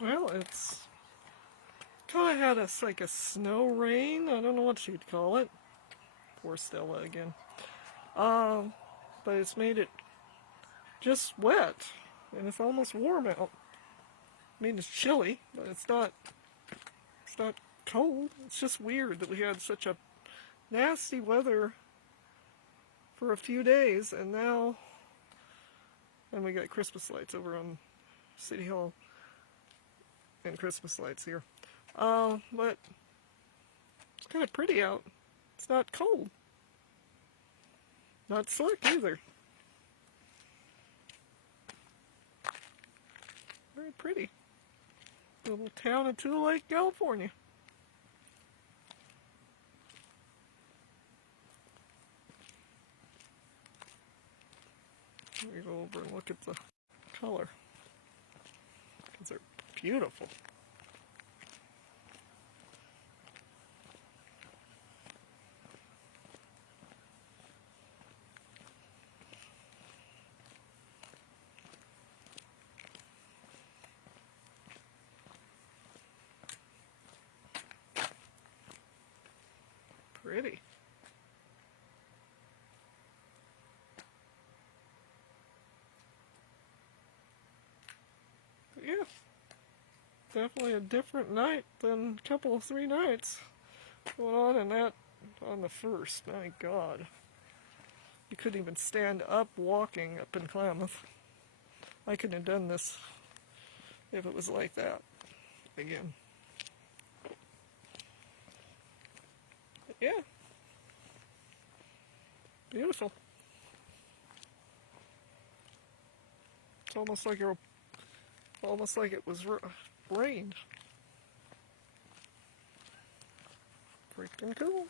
Well, it's kind of had like a snow rain. I don't know what you'd call it. Poor Stella again. But it's made it just wet, and it's almost warm out. I mean, it's chilly, but it's not cold. It's just weird that we had such a nasty weather for a few days, and now, and we got Christmas lights over on City Hall, and Christmas lights here. But it's kind of pretty out. It's not cold. Not slick either. Very pretty. Little town in Tule Lake, California. Let me go over and look at the color. Because they're beautiful. Pretty. But yeah, definitely a different night than a couple of 3 nights going on, and that on the first. My God, you couldn't even stand up walking up in Klamath. I couldn't have done this if it was like that again. But yeah, beautiful. It's almost like it was rained. Freaking cool.